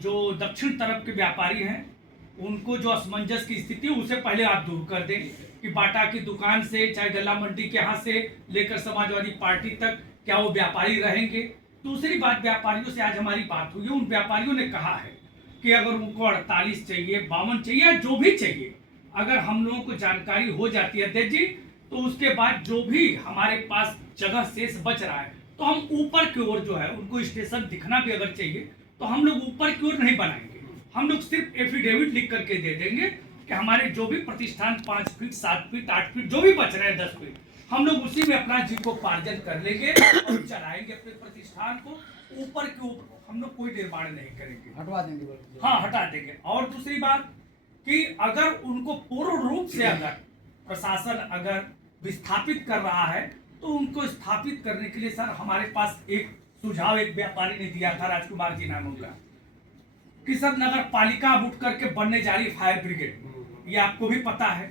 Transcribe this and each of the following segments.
जो दक्षिण तरफ के व्यापारी हैं उनको जो असमंजस की स्थिति है उसे पहले आप दूर कर दें कि बाटा की दुकान से चाहे गल्ला मंडी के यहाँ से लेकर समाजवादी पार्टी तक क्या वो व्यापारी रहेंगे। दूसरी बात, व्यापारियों से आज हमारी बात हुई है, उन व्यापारियों ने कहा है कि अगर उनको 48 चाहिए, 52 चाहिए, जो भी चाहिए, अगर हम लोगों को जानकारी हो जाती है अध्यक्ष जी, तो उसके बाद जो भी हमारे पास जगह शेष बच रहा है तो हम ऊपर की ओर जो है उनको स्टेशन दिखना भी अगर चाहिए तो हम लोग ऊपर की ओर नहीं बनाएंगे, हम लोग सिर्फ एफिडेविट लिख करके दे देंगे कि हमारे जो भी प्रतिष्ठान 5 फीट 7 फीट 8 फीट जो भी बच रहे हैं 10 फीट, हम लोग उसी में अपना जीविकोपार्जन कर लेंगे और चलाएंगे अपने प्रतिष्ठान को। ऊपर के ऊपर हम लोग कोई निर्माण नहीं करेंगे, हटवा देंगे। हाँ, हटा देंगे। और दूसरी बात कि अगर उनको पूर्ण रूप से अगर प्रशासन अगर विस्थापित कर रहा है तो उनको स्थापित करने के लिए सर हमारे पास एक सुझाव एक व्यापारी ने दिया था, राजकुमार जी नाम उनका, कि सर नगर पालिका उठ करके बनने जा रही फायर ब्रिगेड, ये आपको भी पता है।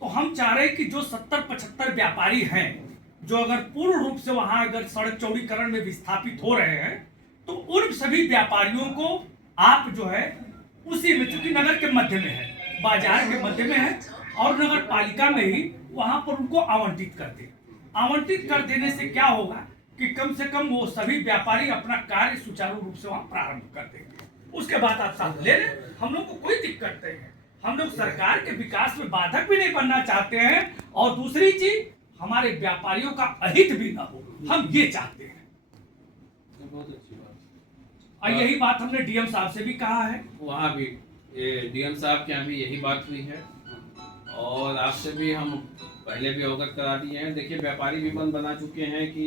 तो हम चाह रहे हैं कि जो 70-75 व्यापारी हैं जो अगर पूर्ण रूप से वहां अगर सड़क चौड़ीकरण में विस्थापित हो रहे हैं तो उन सभी व्यापारियों को आप जो है उसी में, चूंकि नगर के मध्य में है, बाजार के मध्य में है और नगर पालिका में ही वहां पर उनको आवंटित कर दे। आवंटित कर देने से क्या होगा कि कम से कम वो सभी व्यापारी अपना कार्य सुचारू रूप से वहां प्रारंभ कर देंगे। उसके बाद आप साथ ले लें, हम लोग को कोई दिक्कत नहीं है, हम लोग सरकार के विकास में बाधक भी नहीं बनना चाहते हैं और दूसरी चीज हमारे व्यापारियों का अहित भी ना हो, हम ये चाहते हैं। बहुत अच्छी बात। और यही बात हमने डीएम साहब से भी कहा है, वहाँ भी डीएम साहब के यहाँ भी यही बात हुई है और आपसे भी हम पहले भी अवगत करा दिए हैं। देखिए, व्यापारी भी मन बना चुके हैं कि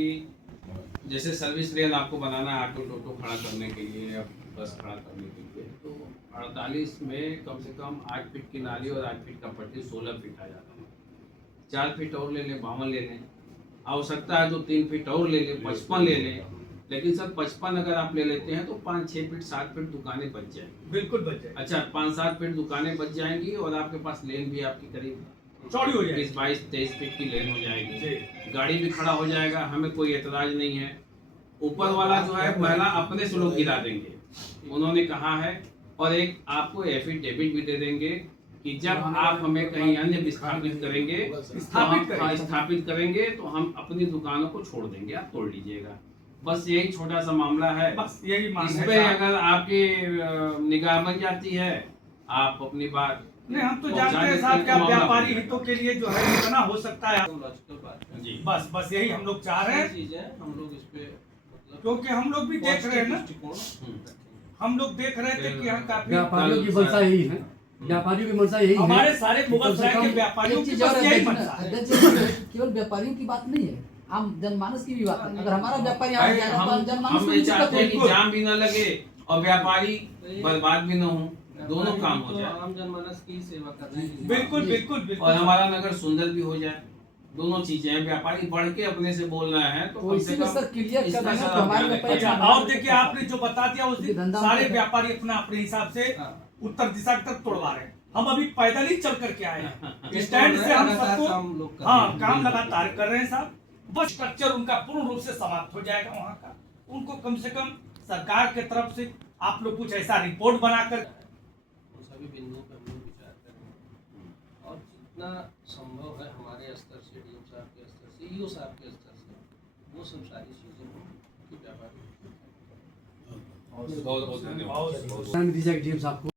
जैसे सर्विस लेन आपको बनाना है ऑटो टोटो खड़ा करने के लिए या बस खड़ा करने के लिए, तो 48 में कम से कम 8 फीट की नाली और 8 फीट का पट्टी 16 फीट आ जाता है। 4 फीट और ले लें, 52 ले लें, आवश्यकता है तो 3 फीट और ले लें, 55 ले लें। लेकिन सर 55 अगर आप ले लेते हैं तो 5-6 फीट 7 फीट दुकानें बच जाएंगी। बिल्कुल बच जाए। अच्छा, 5-7 फीट दुकानें बच जाएंगी और आपके पास लेन भी आपकी करीब चौड़ी हो जाएगी, 22-23 फीट की लेन हो जाएगी, गाड़ी भी खड़ा हो जाएगा, हमें कोई एतराज नहीं है। ऊपर वाला जो है पहला अपने से लोग गिरा देंगे, उन्होंने कहा है, और एक आपको एफिडेविट भी दे देंगे कि जब आप हमें कहीं अन्य विस्थापित करेंगे, स्थापित करेंगे तो हम अपनी दुकानों को छोड़ देंगे, आप तोड़ लीजिएगा। बस यही छोटा सा मामला है, बस यही मांग इस है। पे अगर आपकी निगाह बन जाती है, आप अपनी बात नहीं, हम तो जानते हैं साहब क्या व्यापारी हितों के लिए जो है जितना हो सकता है जी, बस यही हम लोग चाह रहे हैं, चीजें हम लोग इस पे क्योंकि हम लोग भी देख रहे हैं ना, हम लोग देख रहे थे कि हम काफी व्यापारियों की मंशा यही है, व्यापारियों की मंशा यही है। हमारे सारे मुगल सराय के व्यापारियों की बस यही मंशा है। केवल व्यापारियों की बात नहीं है, आम जनमानस की भी बात है। अगर हमारा व्यापारी यहाँ जाएगा तो आम जनमानस को हम भी चाहते हैं कि बिल्कुल। जाम भी ना लगे और व्यापारी बर्बाद भी ना हो, दोनों काम हो जाए। आम जनमानस की सेवा कर रहे हैं। बिल्कुल बिल्कुल और बिल्कुल। हमारा नगर सुंदर भी हो जाए, दोनों चीजें हैं। व्यापारी बढ़ के अपने से बोल रहा है तो कम से इसी में कम सर क्लियर इसका कर रहे हैं सर तो हमारे ध्यान व्यापारी अच्छा, रखिए। और देखिए आपने जो बता दिया उस दिन धंधा सारे में- व्यापारी अपना अपने हिसाब से उत्तर दिशा की तरफ तोड़वा रहे हैं। हम अभी पैदल ही चल करके आए हैं स्टैंड से, हम सबको हाँ काम लगातार कर रहे हैं साहब। बस स्ट्रक्चर उनका पूर्ण रूप से समाप्त हो जाएगा वहाँ का, उनको कम से कम सरकार के तरफ से आप लोग कुछ ऐसा रिपोर्ट बनाकर उन सभी बिंदुओं पर हम लोग विचार करेंगे और जितना संभव है हमारे स्तर से, डीएम साहब के स्तर से, ईओ साहब के स्तर से, वो सब सारी चीजें हों कि व्यापारी बहुत बहुत धन्यवाद। दीजिए डीएम साहब को।